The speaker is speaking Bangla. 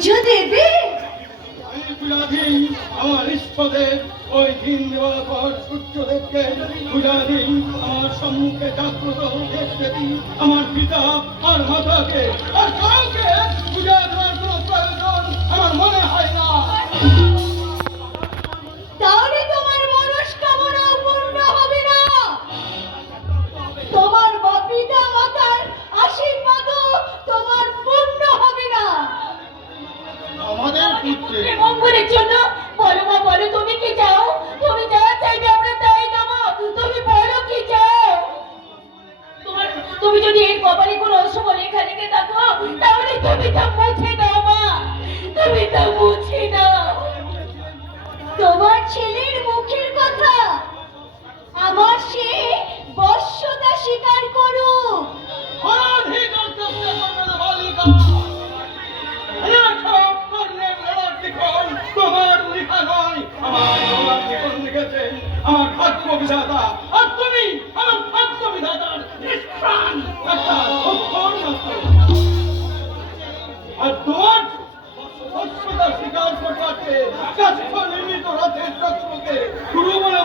পুজো দেবে? আমার ইষ্টদেব ওই দিন দেওয়ার পর সূর্যদেবকে পূজা দিন, আমার সম্মুখে জাগ্রত দেখতে দিন আমার পিতা আর মাতাকে, আর কাউকে পূজা দেওয়ার কোনো প্রয়োজন আমার মনে হয় না। তাহলে তোমার মনস্কামনা পূর্ণ হবে না, তোমার পিতা মাতার আশীর্বাদও তোমার পূর্ণ হবে না। আমাদের পুত্রের মঙ্গলের জন্য বলো মা, বলো তুমি কি চাও? তুমি যা চাইবে আমরা তাই দেবো, তুমি বলো কি চাও? তুমি যদি এর কপালে কোনো অশুভ লেখা লিখে থাকো তাহলে তুমি তা মুছে দাও মা, তুমি তা মুছে দাও। তোমার ছেলের মুখের কথা আমার সে বশ্যতা স্বীকার করুক। আমার ভাগ্য বিধাতা, আর তুমি আমার ভাগ্য বিধাতার নিষ্প্রাণ একটা অক্ষর মাত্র। আর তোমার বশ্যতা স্বীকার করতে কাষ্ঠ নির্মিত রথের চক্রকে গুরু বলে